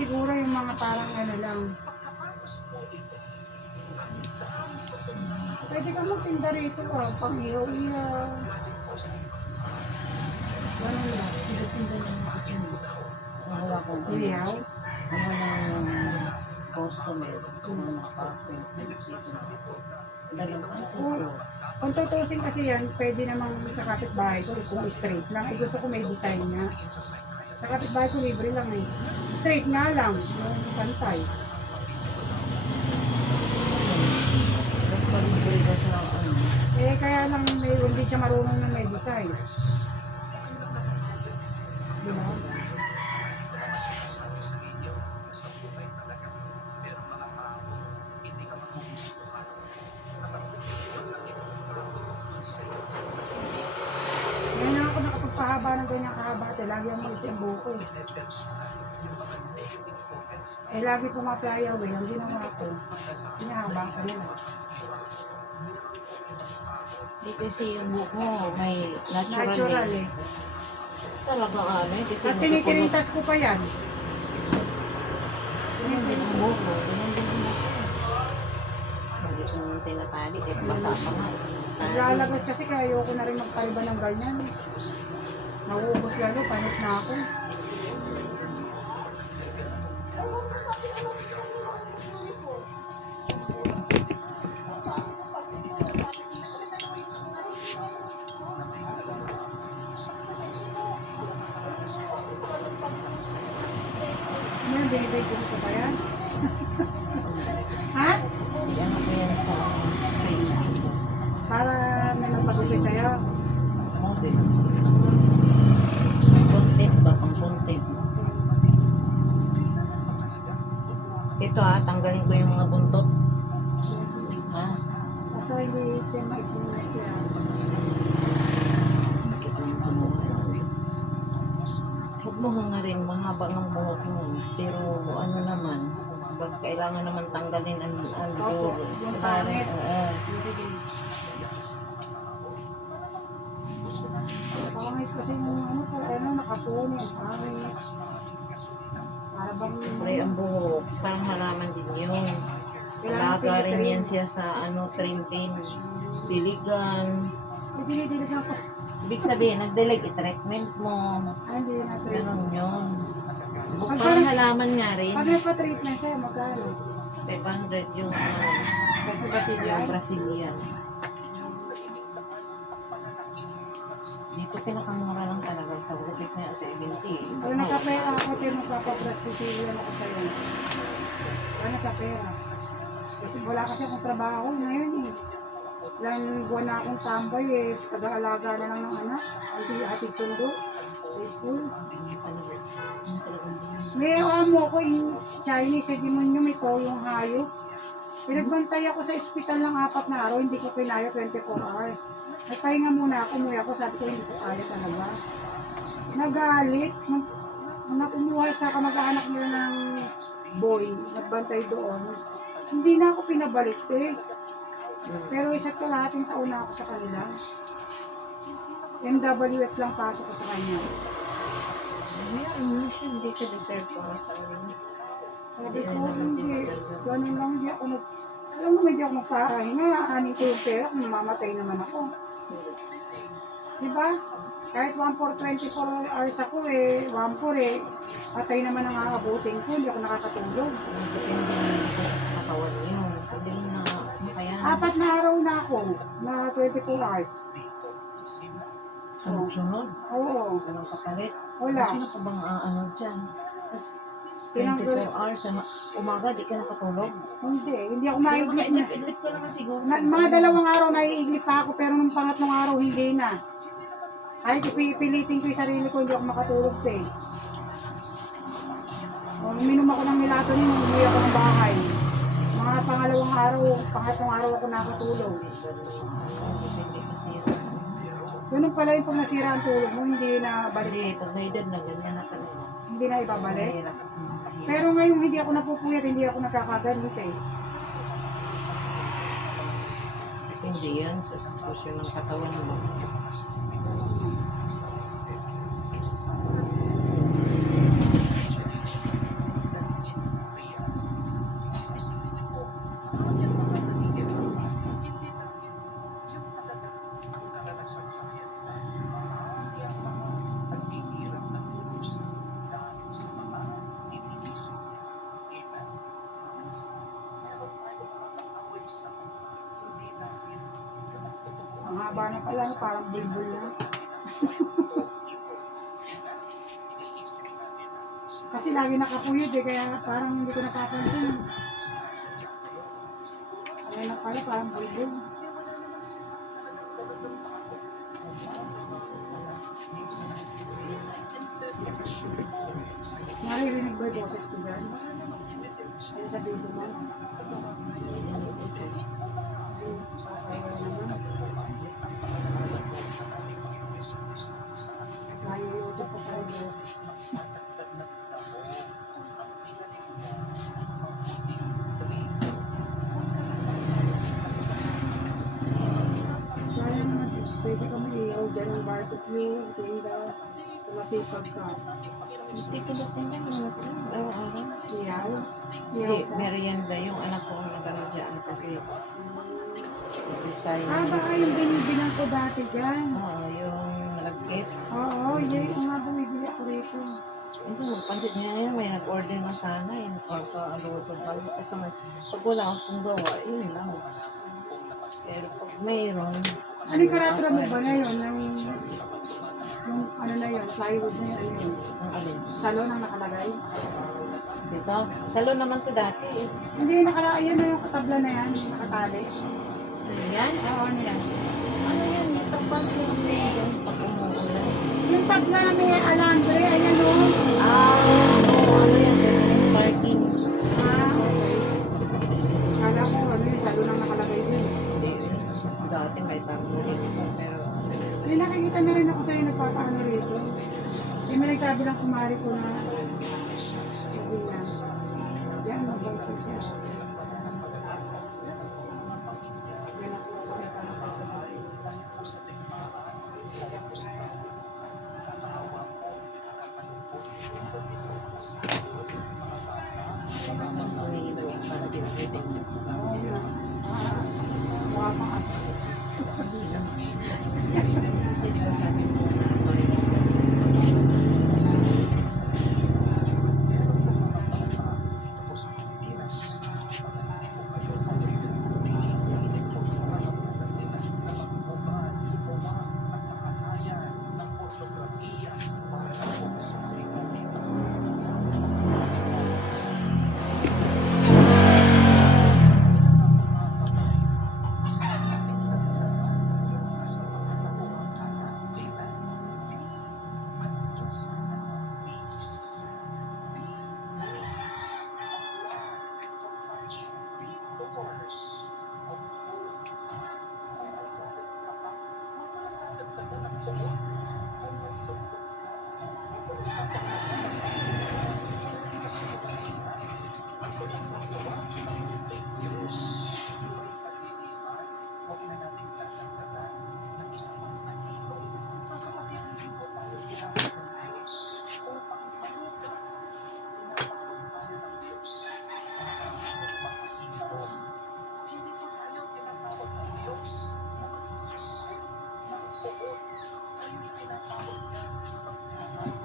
siguro yung mga parang ano lang. Pwede ka magtinda rito pang ihaw-ihaw. Ganun lang. Tinda ng mga kitchen. Wala ko. Ihaw. Ano lang customer. Ano na pa-print. Kung tutusin kasi yan, pwede namang sa kapitbahay ko kung straight lang. Ay gusto ko may design nga. Sa kapitbahay ko libre lang eh. Straight nga lang, yung pantay. Nagpalibre ka sa ano. Eh kaya lang may, hindi siya marunong na may design. Diba? Ngayon na ako nakapagpahaba ng ganyang kahaba at lagi ang mag-isi ang buko eh. Eh lagi pumaply away, ang ginawa ko, hinahabang ka nila. Di kasi yung buhok mo may natural, Natural eh. eh. Talaga ano eh. Kasi Tapos tinitinitas ko pa yan. ganun din ang buhok mo. Ganun din ang buhok mo. Hindi ko nang tinatali. Eh, basa pa nga. Naglalagos kasi kaya ayoko na rin magpaiba ng ganyan. Nauubos lalo, panot na ako. Ano, binibay ko sa ba yan? Ha? Ano ko yan sa YouTube. Para may magpagupit sa'yo. Model. Content ba? Pang content. Ito tanggalin ko yung mga buntot. Ha? Basta hindi siya siya. Huwag mo nga rin mahaba ng buhok mo. Pero ano naman, kailangan naman tanggalin ang Opo, yung pangit. Oo. Sige. Pangit kasi yung ano po, nakapuni, ang pangit. Para bang... Pre, ang buhok, parang halaman din yun. Alaga rin yan siya sa trim pin. Diligan. Dili-diligan ko. Ibig sabihin, nagdilig, i-treatment mo. Hindi na treatment. Ganon yun. Parang halaman nga rin. Pag nagpa-treatment sa'yo, magkano? 500 yung Kasi Brazilian. yung Brazilian. Dito pinakamura lang talaga sa gupit nga 70. Pag nakapera ako, tayo magpapag-Brazilian ako sa'yo. Pag nakapera. Kasi wala kasi akong trabaho ngayon eh. Ilang buwan na akong tambay eh. Taga-alaga na lang ng anak. Hatid sundo. Sa school. May amo ko yung Chinese, hindi mo nyo may toyong hayop. Pinagbantay ako sa ospital ng 4 na araw, hindi ko kinaya 24 hours. Nagpahinga muna ako, umuwi ako, sabi ko hindi ko kaya talaga. Nagalit, nung kumuha sa kamag-anak nila ng boy, nagbantay doon. Hindi na ako pinabalik eh. Pero isa't kalahating taon na ako sa kanila. MWF lang pasok ko sa kanya. Hindi ka deserve para sa amin. Sabi ko, hindi. Ganun lang, hindi ako nag... Alam mo, hindi ako magpahinga. Anin ko yung pera kung mamamatay naman ako. Diba? Kahit 1 for 24 hours ako eh, 1 for eh. Patay naman ang aabutin ko, hindi ako nakakatulog. Depende naman kasi sa katawan mo yun. Hindi na kaya 4 na araw na ako, na 24 hours. sunod-sunod. Oo. Walang kapalit. Wala. Sino ka bang dyan? Tapos Tinanggal- 24 hours sa umaga, di ka nakatulog. Hindi ako Pero maiglip na. makaidlip-idlip ka naman siguro. Mga 2 araw naiiglip pa ako, pero nung pangatlong araw hindi na. Kahit ipilitin ko yung sarili ko, hindi ako makatulog eh. Uminom ako ng melatonin nung umuwi ako ng bahay. Mga pangatlong araw ako nakatulog. Hindi kasi Ganun pala yung pag nasira ang tulog mo, hindi na balik. Hindi, pag may edad na, ganyan na talaga. Hindi na ibabalik. Mahirap. Pero ngayon hindi ako napupuyat, hindi ako nakakaganit eh. Depende yan sa sitwasyon ng katawan mo. haba na pala, parang bulbul na. Kasi lagi nakapuyod eh, kaya parang hindi ko napapansin. Kaya na pala, parang bulbul. Naririnig ba yung boses ko dyan? Ano sabihin ko ba? Nayuyuto ko pa rin. Sayang naman, pwede ka mag-iyaw dyan ng barbecue, tinda, kung masipag ka. Hindi tinatinda naman ako araw-araw. Iyaw? Hindi, Iyaw ka? merienda yung anak ko ang nag-ano dyan kasi design. Baka yung binibilang ko dati dyan. Oo, yung malagkit. Oo, yun yung nga bumibili ako rito. Minsan magpansit niya yan, may nag-order na sana yung pagka-aluto pa. Kasi pag wala akong gawa, yun lang. Pero pag mayroon, Anong karatira mo ba ngayon? Yung ano na yun, plywood na yun, ano yun? ang alin. Salon ang nakalagay? Dito, salon naman to dati. Hindi, nakalagay yan na yung katabla na yan, nakatali. Ano yan? Oo, ano yan? Ano yan? Tapos yung yan pag umuulan. Yung tabla na may alambre, ayan o. Oo, ano yan? Feminine parking. Okay. Kala ko, ano yung salon ang nakalagay din. Hindi. Dati may tango rin ito, pero May nakikita na rin ako sa'yo nagpapaano rito. May nagsabi lang kumari ko na sabi niya, yan, mabangsa siya. Yan ako, pakita na pagkabahay. humingi daw yung para din pwede. Oo nga. Mukha pang aso. Hindi lang. Kasi di ba sabi ko na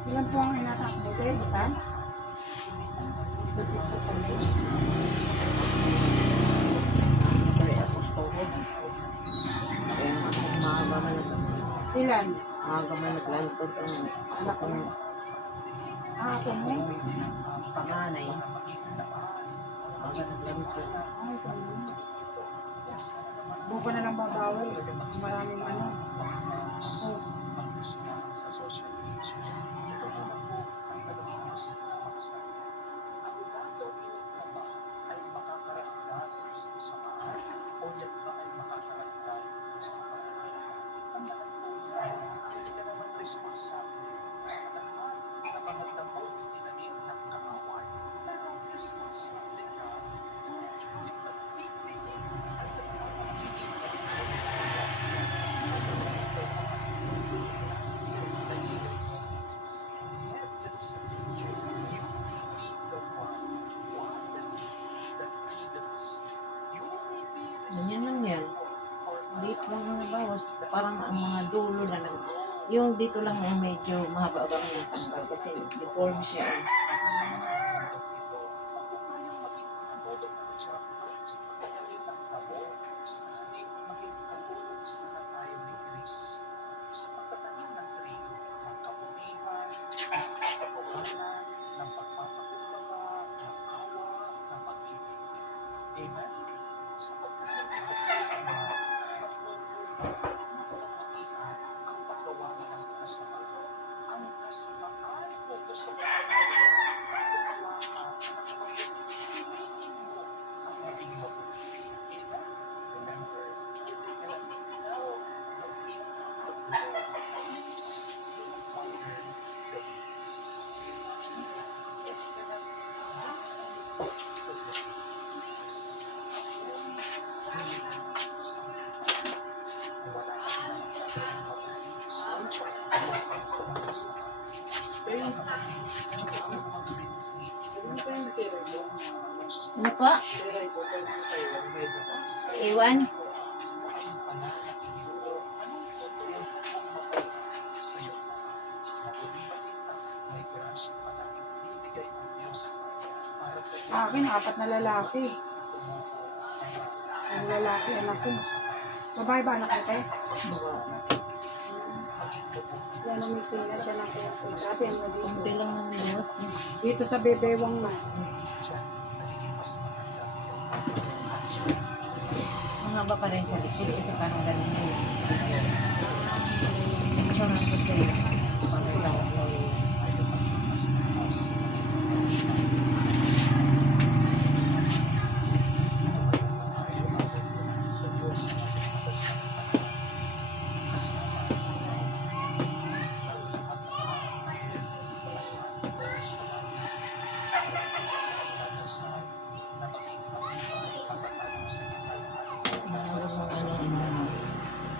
Ilan po ang inatakbo ko? Isa? Kaya ako tuhod. Kaya ako maaga man Ilan? maaga man naglantod ang anak ko ng Ako mo? panganay. Maaga naglantod. Ay, ganun. Doon ka na lang babawal. Maraming ano. Oh. Ganyan lang yan. Dito lang ang nabawas. Parang ang mga dulo na yung dito lang ang medyo mahaba-abang yung tanggal kasi deform siya. Ano po? Iwan? Akin, 4 na lalaki. Ang lalaki, anak ko. Babae ba anak ko, te? Yan ang mixing na siya ng kuko. Dati ang Kunti dito. lang ng buwas. Dito sa bebewang na. Mahaba pa rin sa likod kasi parang ganun yun. Masarap kasi pangulaw sa'yo.